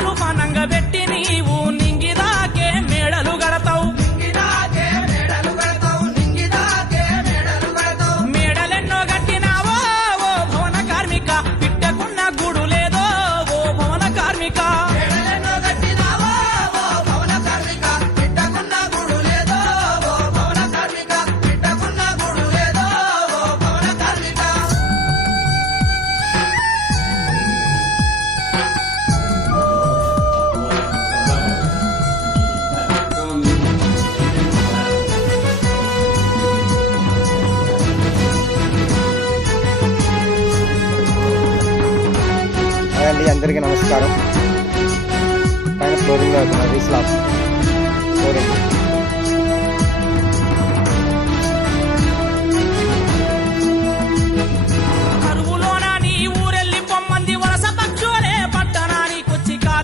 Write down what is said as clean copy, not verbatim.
తాళాలు పానంగా పెట్టి నీవు నింగిదాకే మేడలు గడతావు. మేడలెన్నో గట్టినావో ఓ భవన కార్మిక, పిట్టకున్న గూడు లేదో ఓ భవన కార్మిక. అందరికీ నమస్కారం. పైన ఫ్లోరింగ్ స్లాబ్ ఫ్లోరింగ్